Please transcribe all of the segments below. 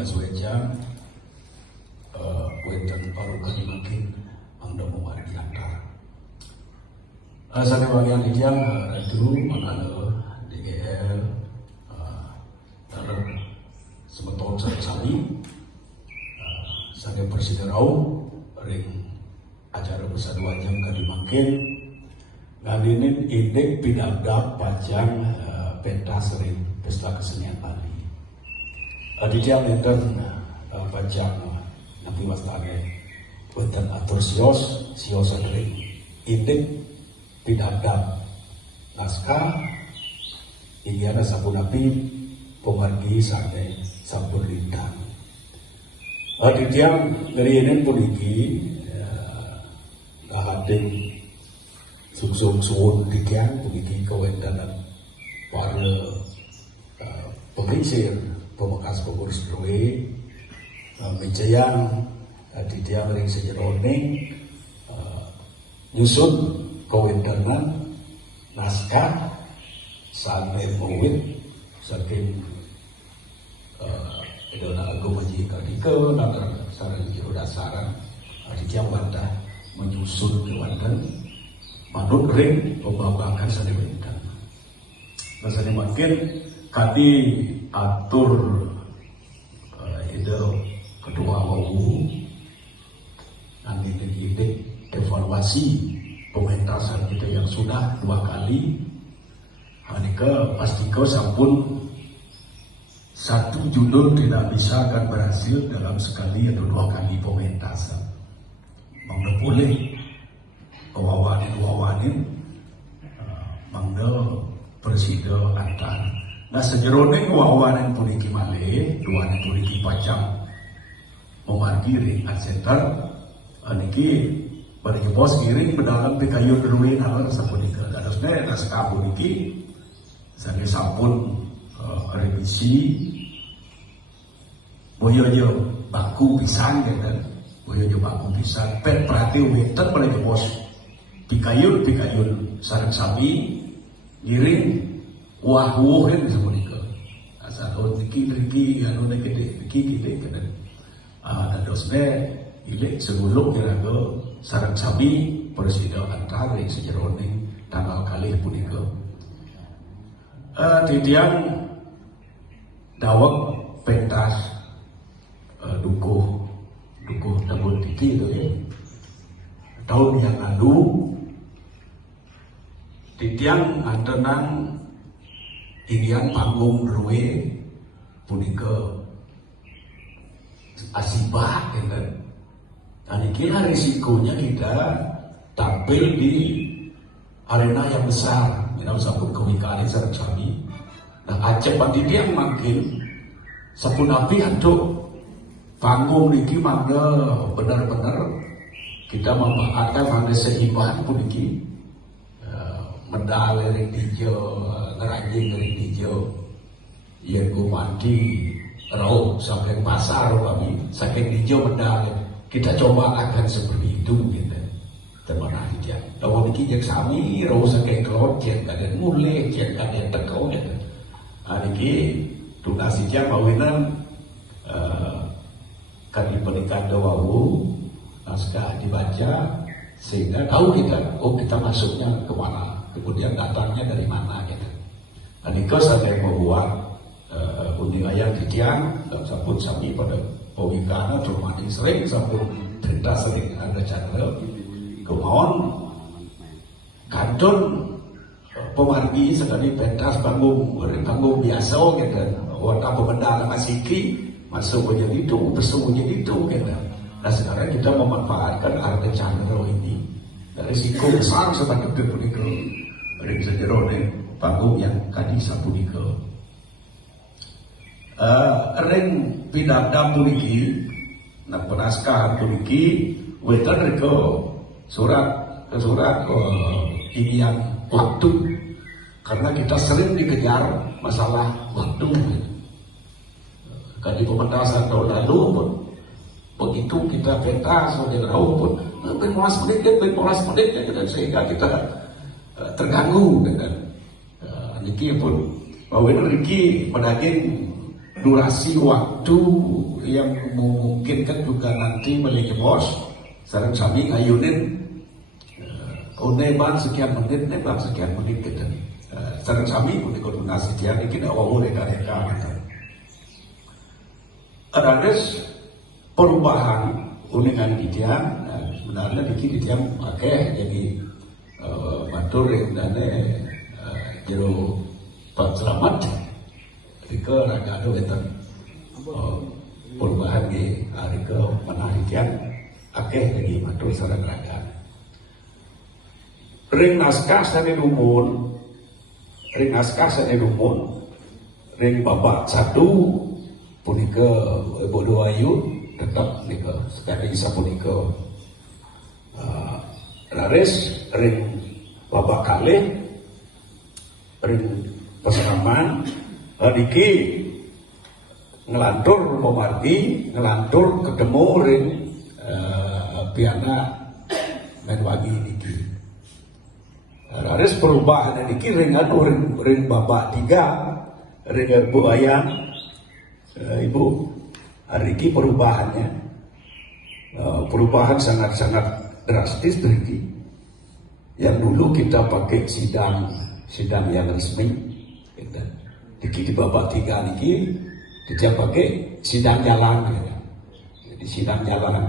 Kasueja Wedan Paru Kalimakin Anda memargi antara Saya bagian yang dulu mengenal DGL dalam sementara sehari saya bersidarau ring acara besar 2 jam Kalimakin ngadinin indek pindah pajang pentas ring pesta kesenian Bali. Aditya Menden pajang Nabi Wastane Wedan atur sios ring indek pindah naskah Indiana sampun api pemargi sampai sampun lintang. Aditya ngerinin puniki hadir sungsung suwun dikian puniki kewendanan para pengisir pemekas pengurus Dewi Mijayang Aditya ngering sejeroning nyusun kewendanan naskah sampai mawit saking idona agung maji kadike nanti sarang jero dasaran Aditya wadah menyusun kewendanan manut ring pembabakan sanewendan. Rasanya makin kadi atur ide kedua wau nanti ide evaluasi pementasan kita yang sudah 2 kali. Hanika pastikan sampun 1 judul tidak bisa akan berhasil dalam sekali atau 2 kali pementasan. Mangga boleh wawanin mangga presida antar. Nah sejeroning wawanin puniki malih 2 puniki pajang memargi ring center niki pada bos kiri pedagang PKU Derwin hal sapunika dadosne naskah puniki sampai sampun revisi boyojo baku pisan kan boyojo baku pisan pet perhati weten pada bos pikayun sarang sapi ngiring wahuhin sapunika asal niki anu niki kan dadosne ilek sebelum kira-kira sarang sabi presiden antara yang sejeroning tanggal kali punika titiang dawak pentas dukuh tabun tiki itu ya tahun yang lalu titiang antenan inian panggung Derwe punika asibah kan. Nah, kira risikonya kita tampil di arena yang besar, minal sabun kewikaan sareng sami. Nah, acep pati dia makin sabun api untuk panggung niki mangga benar-benar kita memanfaatkan mangga seimbang pun niki medal ring dijo, ngeranjing ring dijo, yang ku mandi rau sampai pasar kami saking dijo medal. Kita coba akan seperti itu gitu. Teman aja. Kalau niki jak sami rau saking kelot jen kaden mulai jen kaden tekau gitu. Niki tunasi jam bawinan kali pernikahan wau naskah dibaca sehingga tahu kita masuknya kemana, kemudian datangnya dari mana gitu. Niki saya membuat undi ayam kikian dan sampun sami pada pawikana termani sering sampun pentas sering ada cara kemauan kadon pemargi sekali pentas panggung biasa gitu warna pemendal masiki masuk menjadi itu besok menjadi itu gitu. Nah sekarang kita memanfaatkan arte genre ini dari risiko besar sebagai kepunika dari sejeroning panggung yang tadi sapunika ring pidadam puniki nak penaskah puniki wetan reko surat ini yang waktu karena kita sering dikejar masalah waktu kali pementasan tahun lalu pun begitu kita pentas oleh rau pun 15 menit sehingga kita terganggu dengan niki pun bahwa Riki pedaging durasi waktu yang memungkinkan juga nanti memiliki bos sareng sami ngayunin neban sekian menit gitu. Sareng sami punika donasi tiang iki awal reka-reka gitu. Ada perubahan uningan didian sebenarnya diki didian pakai jadi matur yang dane jero Pak Selamat Rika raga ado enten perubahan di Rika menahikian akeh jadi matur sareng raga ring naskah sane lumun ring babak satu punika Bodo Ayu tetap nika sekali isa punika laris ring babak kalih ring peseraman niki ngelantur pemargi ngelantur ketemu ring piana menwagi niki laris perubahan niki ring babak tiga ring Bu Ayang Ibu hari ini perubahan sangat-sangat drastis berarti yang dulu kita pakai sidang yang resmi kita di babak tiga ini kita pakai sidang jalan jadi sidang jalan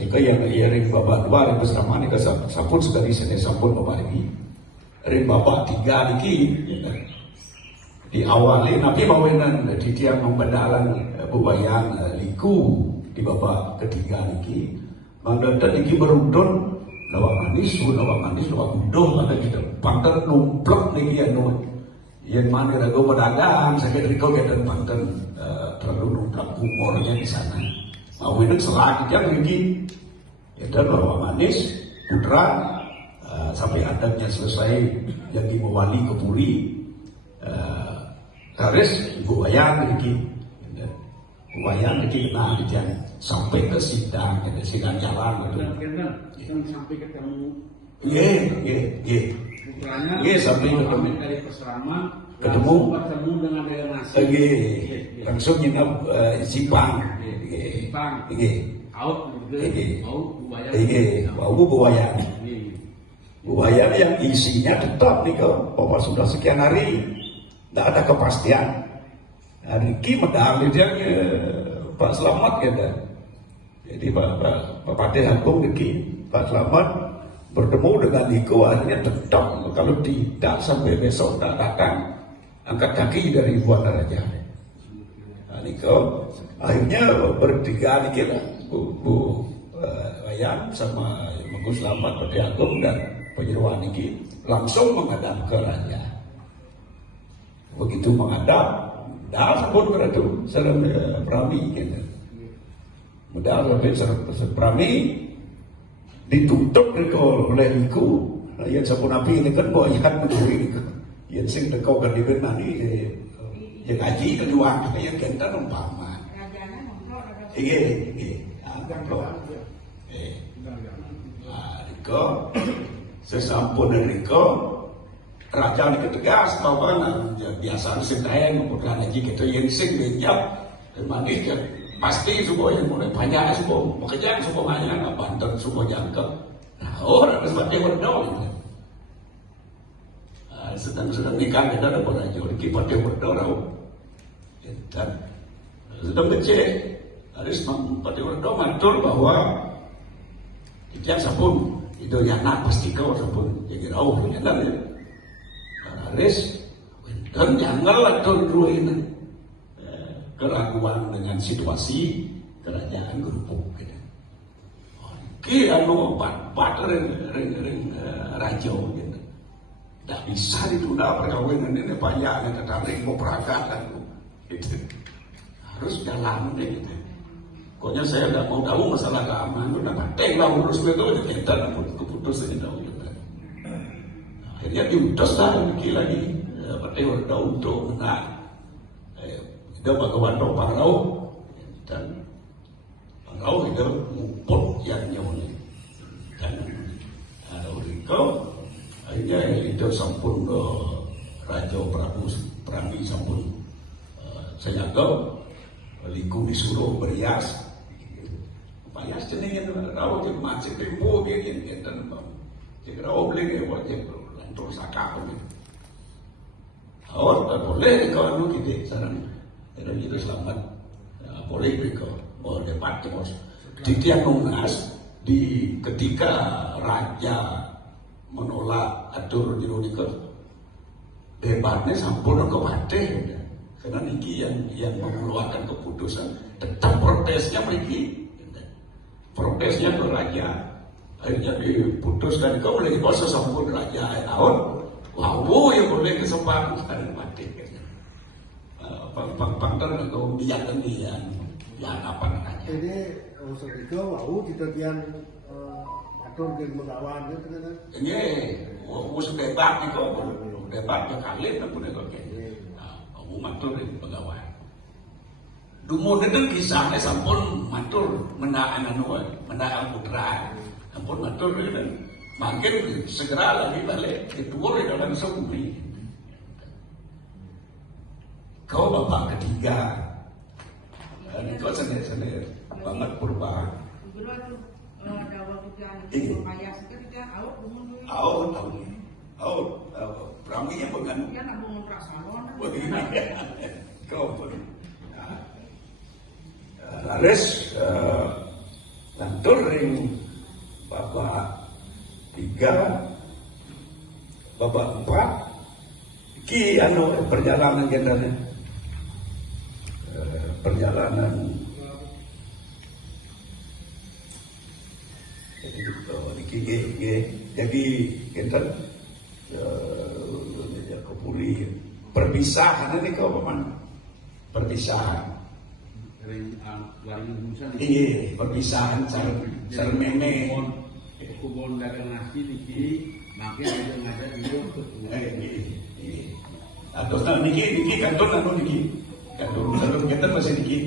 jika yang ring babak dua ring bersama ini sampun sekali saya sampun babak ini ring babak tiga ini diawali Nabi Bawenan di tiang membedalan bubayan liku di babak ketiga niki mandatan niki beruntun lawan manis lawan udoh kata kita panten numplek niki yang mana ragu pedagang sakit riko dan panten terlalu numplek humornya di sana Bawenan selanjutnya niki dan lawan manis putra sampai adatnya selesai yang dimewali ke Puri Haris Bu Wayang niki nah dia sampai ke sidang jalan gitu. Sampai ketemu. Iya sampai ketemu dari Peseraman ketemu dengan delegasi. Langsung nginep Simpang. Out Bu Wayang. Bu Wayang yang isinya tetap nih bahwa sudah sekian hari tidak ada kepastian. Riki medali dia Pak Selamat gitu. Jadi Pak Patih Agung Riki Pak Selamat bertemu dengan Niko akhirnya tetap kalau tidak sampai besok tak datang angkat kaki dari Ibu Raja. Niko akhirnya bertiga Niki lah Bu Wayang sama Bagus Selamat Patih Agung dan Penyeruan Niki langsung menghadap ke Raja. Begitu menghadap dah pun beradu serem Prami gitu. Mudah sampai serem Prami ditutup oleh Niku. Yang sampun api ini kan bawa ikan mencuri gitu. Yang sing dekau kan di benar ni yang ngaji kedua yang kita umpama. Iya. Riko sesampun Riko Raja ini tegas, tahu kan? Biasa sing tayang bukan aja gitu yang sing dijawab, manis kan pasti semua yang mulai banyak semua bekerja semua banyak nggak banter semua jangkep. Nah orang seperti berdol, sedang nikah kita ada berajo di kipat yang berdol, dan sedang kecil harus memperti berdol mantul bahwa dia sabun itu yang nak pasti kau sabun jadi rauh yang ada. Haris dan janganlah turunin keraguan dengan situasi kerajaan gerupuk gitu. Kira empat ring rajo gitu. Tidak bisa ditunda perkawinan ini banyak tetapi mau perangkat gitu. Harus jalan gitu. Pokoknya saya tidak mau tahu masalah keamanan, udah tengah urus itu aja kita keputus aja tahu. Akhirnya diutus lah lagi partai Warga untuk menang. Itu Bagawan Parau dan Parau itu ngumpul yang nyoni dan Riko akhirnya itu sampun Raja Prabu Prami sampun saya tahu liku disuruh berias payas jenenge rawo je macet tempo dia dan jadi rawo beli wajib lantur sakap ni awak tak boleh kau anu kita saran ada kita selamat boleh kau mau debat bos di tiang nunas di ketika raja menolak atur jeronikot debatnya sampun ke mati karena niki yang mengeluarkan keputusan tetap protesnya protesnya ke raja akhirnya diputuskan kau boleh kuasa sampun raja tahun wow ya boleh kesempatan sekali mati pangtar kau biarkan dia yang apa namanya ini usul itu wow kita kian atur ke Begawan gitu kan ini usul debat itu debat kali tak boleh kau matur di pegawai. Dumun itu kisahnya sampun matur menaan putra, sampun matur dan makin segera lagi balik dituur dalam sumbi. Kau bapak ketiga, ini kau sendiri banget perubahan. Ini, Praminya bukan. Bagaimana? Kau pun. Laris lantur ring bapak 3, bapak 4. Ki anu perjalanan gendane. Perjalanan. Jadi gendane kepuli perpisahan ini kau paman perpisahan iya perpisahan cara meme kebun dagang nasi niki makin ada ngajar dulu atau niki kantor anu niki kantor kita masih niki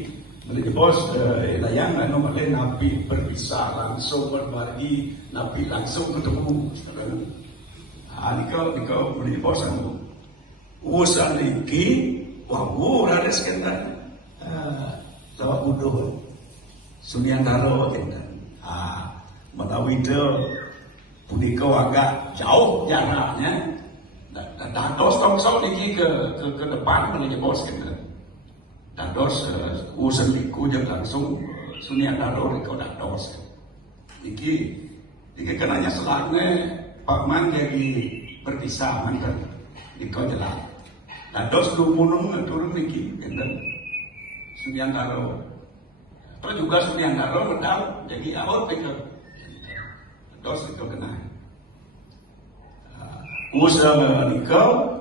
beli bos layang anu makin napi berpisah langsung berbagi napi langsung ketemu Nikau beli bosan usaha lagi wawu ada sekitar lawak budo Sunyantaro kendan menawi itu punika agak jauh jaraknya dados tongsol niki ke depan beli bos kendan dados usaha liku jam langsung Sunyantaro nikau dados niki kenanya selaknya Pak Man jadi berpisah mantan di kau jelas. Nah dos lumunung turun niki, enten Sunyantaro. Terus juga Sunyantaro medal jadi awal pikir dos itu kena. Usaha nikau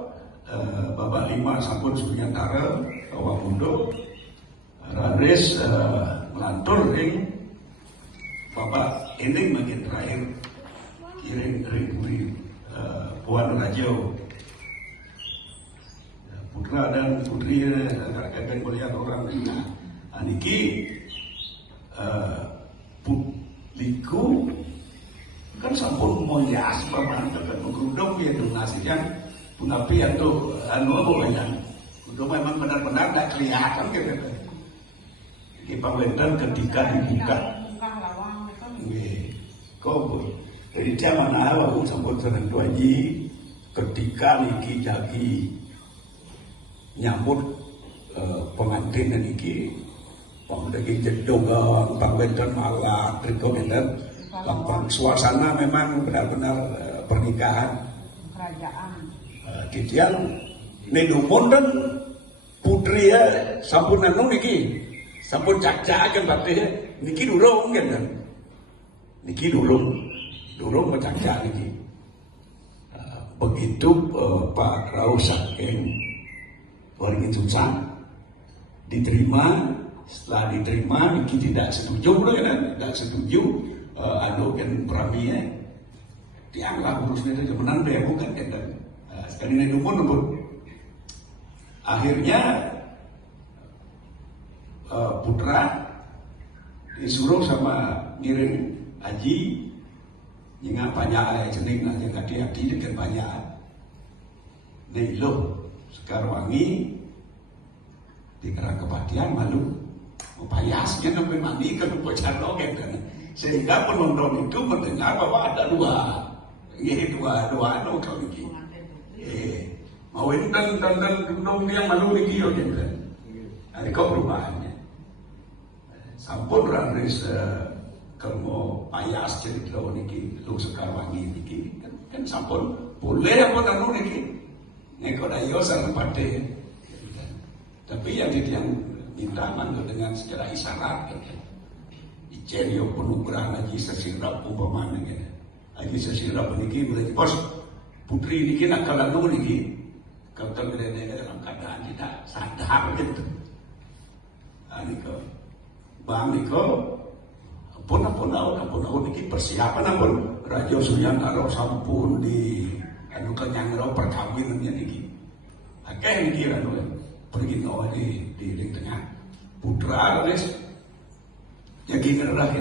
bapak 5 sampun Sunyantaro bawa mundo. Raris melantur ring bapak ini makin terakhir. Kirim dari Puan Rajo putra dan putri akan melihat orang ini aniki liku kan sampun melias paman kan menggerudung ya donasinya punapi atau anu apa banyak itu memang benar-benar tidak kelihatan gitu kita wenten ketika dibuka kau jadi zaman awal sampun seneng tuaji ketika niki jagi nyambut pengantin niki pangdagi jedongan pangwenten malah triko dan lampang suasana memang benar-benar pernikahan kerajaan. Kitian nedumon dan putri ya sampun anu niki sampun cak-cak kan berarti niki durung kan niki durung mencak-cak lagi. Begitu Pak Rao Saking waringin susah diterima, setelah diterima Niki tidak setuju kan, tidak setuju anu kan Praminya dianggap urusnya itu menang deh bukan kan sekali ini numpun akhirnya putra disuruh sama ngirim haji yang banyak jening yang hati-hati dengan banyak nih lo sekarang wangi di kerang kepatian malu payasnya sampai mandi ke bocah loket kan, sehingga penonton itu mendengar bahwa ada dua kalau begini mau dan yang malu begini kan, ada kau perubahannya sampun raris kalau payas cerita niki lu sekarang niki kan sampun boleh apa nanu niki neko dayo sareng pate. Tapi yang minta mantu dengan secara isyarat kan. Ijen yo penugrahan haji sesirap umpamanya kan. Haji sesirap niki berarti bos putri niki nak kalanu niki kalau tergede dalam keadaan tidak sadar gitu. Niko bang niko ampun niki persiapan ampun Raja Suryantara sampun di anu kenyang perkawinannya niki. Akeh niki anu pergi di tengah putra guys jadi ngerah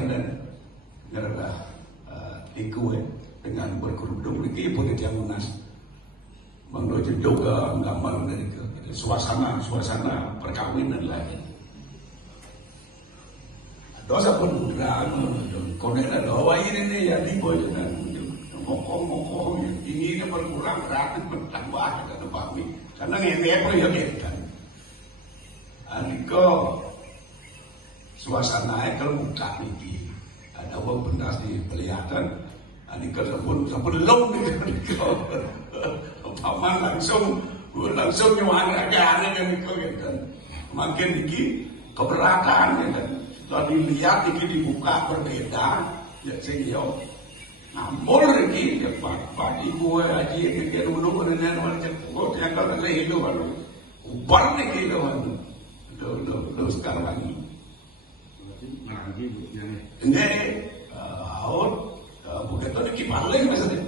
iku dengan berkerudung niki pun dia munas menuju juga gambar dari suasana perkawinan lagi dosa pun putra konek doa ini ya di boyo dan mokong ini berkurang berat bertambah kata Pak karena ngene ya kan Aniko suasana terbuka niki ada apa benda di kelihatan Aniko sampun long niko paman langsung nyuarakan niko gitu makin niki keberatan kan setelah dilihat niki dibuka berbeda ya sing yo nampol niki ya Pak Ibu aja niki dulu nenek wajib kok yang kalau lagi itu baru ubar niki itu lo sekarang ini out bukan itu paling maksudnya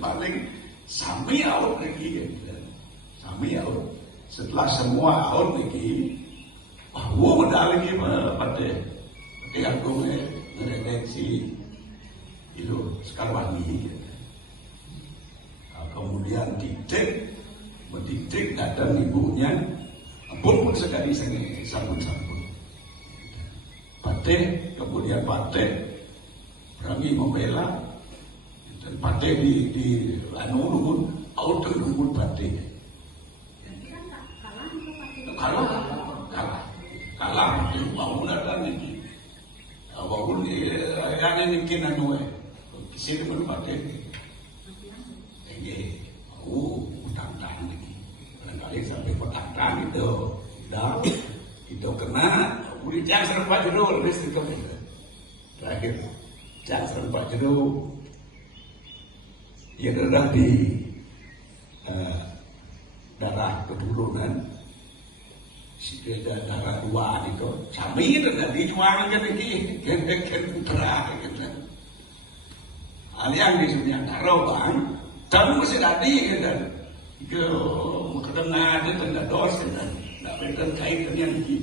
paling sami out lagi sami out setelah semua out lagi bahwa medali pada aku ngeredeksi itu sekarang ini kemudian mendidik dan ibunya pun sekali sambung Pate kemudian Pate berani membela dan Pate di anu auto nunggu Pate kalah mau datang ini walaupun yang ini mungkin anu kesini pun Pate ini utang-utang lagi barangkali sampai petang itu dah itu kena udah jangan serempak jeruk listrik terakhir jangan serempak jeruk ya darah di darah keturunan darah dua itu sami itu tadi jualan kan ini kan putra gitu alian di dunia taruh bang tapi masih tadi gitu ke kena ada tanda dosa dan tidak berkaitan kaitannya lagi.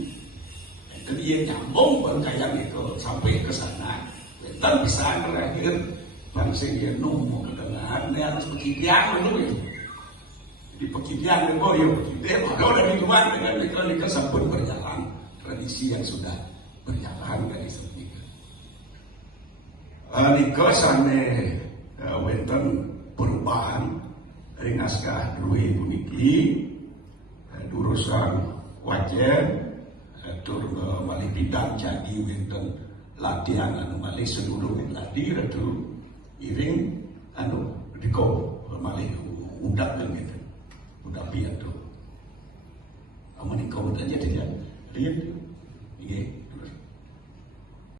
Itu dia nyambung baru kayak itu sampai ke sana. Dan bisa berakhir bangsa dia nunggu kedengaran dia harus pekidian dulu ya. Di pekidian itu ya dia kalau dari luar dengan nikah sampun berjalan tradisi yang sudah berjalan dari sebelumnya. Nikah sana wenten perubahan dari naskah dua ibu niki urusan wajib tur malih bidang jadi wenten latihan anu malih seluruh latih itu iring anu diko malih udak dan gitu udak piatu amun diko aja dia lihat